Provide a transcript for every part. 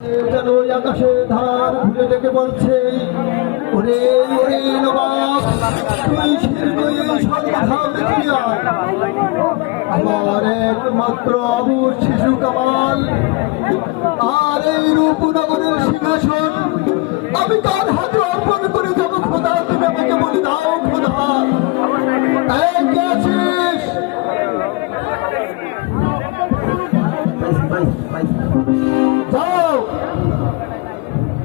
যেন আকাশের ধার ঘুরে ডেকে বলছে, ওরে ওরে নবাব, তুই শীঘ্র এই সর্বথা ফিরে আয়। আমার একমাত্র অবুঝ শিশু কামাল আর এই রূপনগরের সিংহাসন আমি কার হাতে অর্পণ করে যাব। খোদা, তুমি আমাকে বলে দাও, খোদা কে আছিস? যাও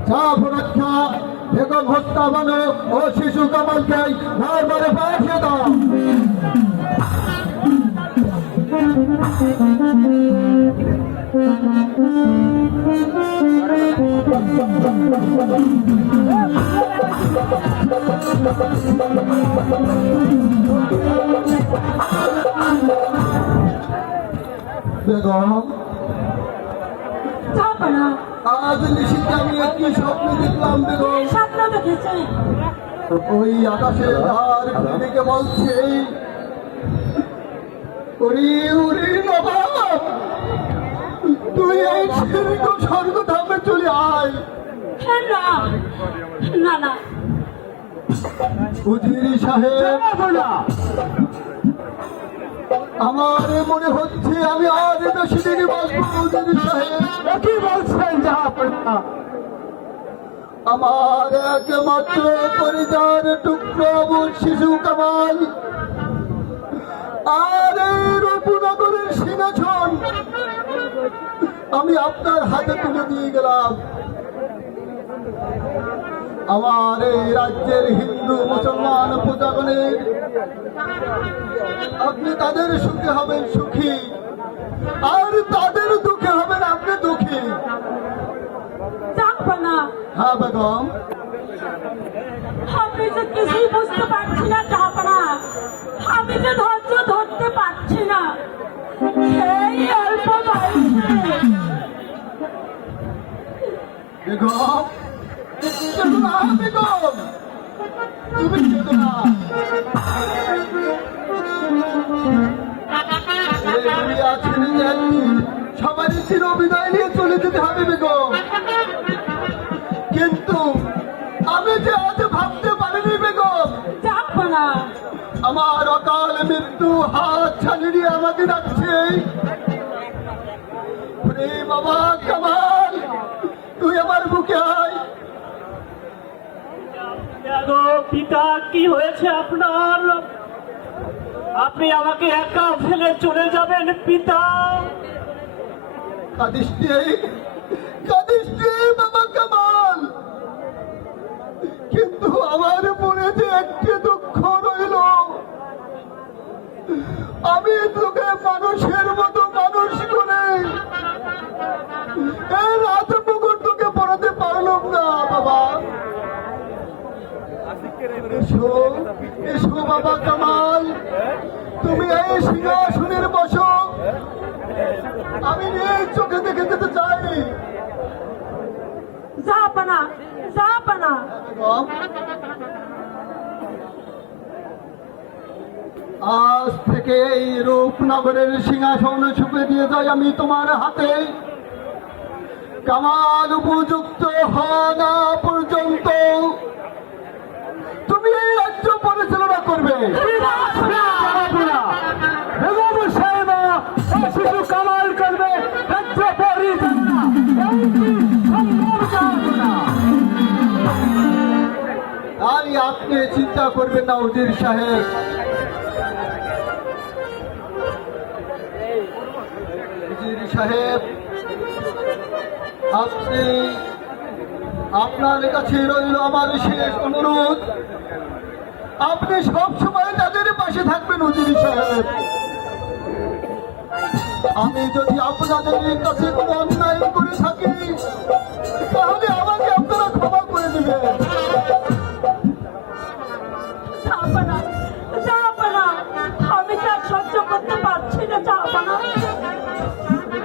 যা বেগম হত্যা বানো ও শিশু কামালকে বারবারে পাঠিয়ে দাও। বেগম, আজ নিশিতে আমি একটি স্বপ্ন দেখলাম। বেগম, স্বপ্ন দেখেছি? ওই আকাশের ধার দিকে বলছে, ওরে ওরে নবাব, তুই এই স্বর্গ ধামে চলে আয়। না না উজির সাহেব, আমার মনে হচ্ছে আমি আর বেশি দিন বাঁচব। উজির সাহেব, কি বলছেন জাহাপনা? আমার একমাত্র পরিবার টুকরো শিশু কামাল আর এই রূপনগরের সিংহাসন আমি আপনার হাতে তুলে দিয়ে গেলাম। আমার এই রাজ্যের হিন্দু মুসলমান প্রজাগণের আপনি তাদের সুখে হবেন সুখী, আর তাদের দুঃখে হবেন আপনি দুঃখী। হ্যাঁ বেগম, আমি তো কিছুই বুঝতে পারছি না জাহাপনা, আমি তো ধৈর্য ধরতে পারছি না। এই অল্প বয়সে বেগম, কেঁদো না বেগম, তুমি কেঁদো না। সবারই চির বিদায় নিয়ে চলে যেতে হবে বেগম, কিন্তু আমি যে আজ ভাবতে পারিনি বেগম, জাহাপনা, আমার অকাল মৃত্যু হাত ছাড়িয়ে আমাকে ডাকছে। ওরে বাবা কামাল, তুই আমার বুকে আয়। পিতা, কি হয়েছে আপনার? আপনি আমাকে একা ফেলে চলে যাবেন পিতা? কাঁদিস নে বাবা কামাল, কিন্তু আমার মনে যে একটি দুঃখ রইল। আমি তোকে মানুষের মতো মানুষ করে এই রাত পুকুর তোকে পড়াতে পারলাম না বাবা। এসো এসো বাবা কামাল, তুমি এই সিংহাসনের বসো, আমি নিজ চোখে দেখে যেতে চাই। জাহাপনা, জাহাপনা, আজ থেকে এই রূপনগরের সিংহাসন ছুপে দিয়ে যাই আমি তোমার হাতে। কামাল উপযুক্ত হওয়া পর্যন্ত তুমি এই রাজ্য পরিচালনা করবে। শিশু কামাল করবে রাজ্য পরিচালনা? তাই আপনি চিন্তা করবেন না উজির সাহেব। উজির সাহেব, আপনি আপনার কাছে রইল আমার শেষ অনুরোধ, আপনি সব সময় তাদের পাশে থাকবেন উজির সাহেব। আমি যদি আপনাদের কাছে কোনো অন্যায় করে থাকি তাহলে আমাকে আপনারা ক্ষমা করে দিবেন। জাহাপনা, জাহাপনা, আমি তার সহ্য করতে পারছি না জাহাপনা।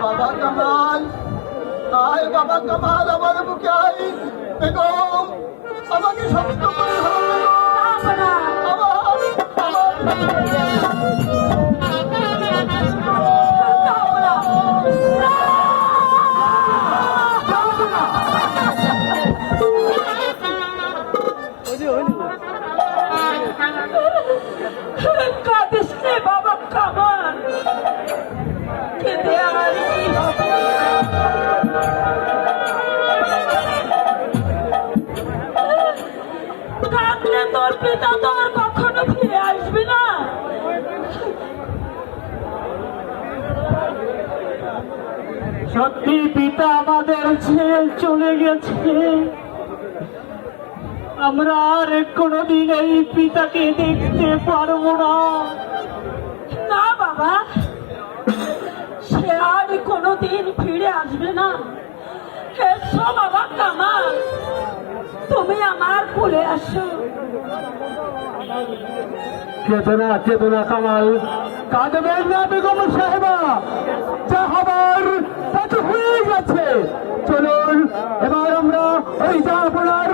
বাবা কামাল, আয় বাবা কামাল, আমার বুকে আয়। বেগম, আমাকে শক্ত করে ধরো বেগম। জাহাপনা, পিতা তো আর কখনো ফিরে আসবে না। সত্যি পিতা আমাদের ছেড়ে চলে গেছে। আমরা আর কোনোদিন এই পিতাকে দেখতে পারবো না। না বাবা, সে আর কোনোদিন ফিরে আসবে না। এসো বাবা কামাল, তুমি আমার কোলে আসো। চেতনা চেতনা কামাল, কাঁদবেন না বেগম সাহেবা, যা হবার তা তো হয়ে গেছে। চলুন এবার আমরা ওই জাহাপনার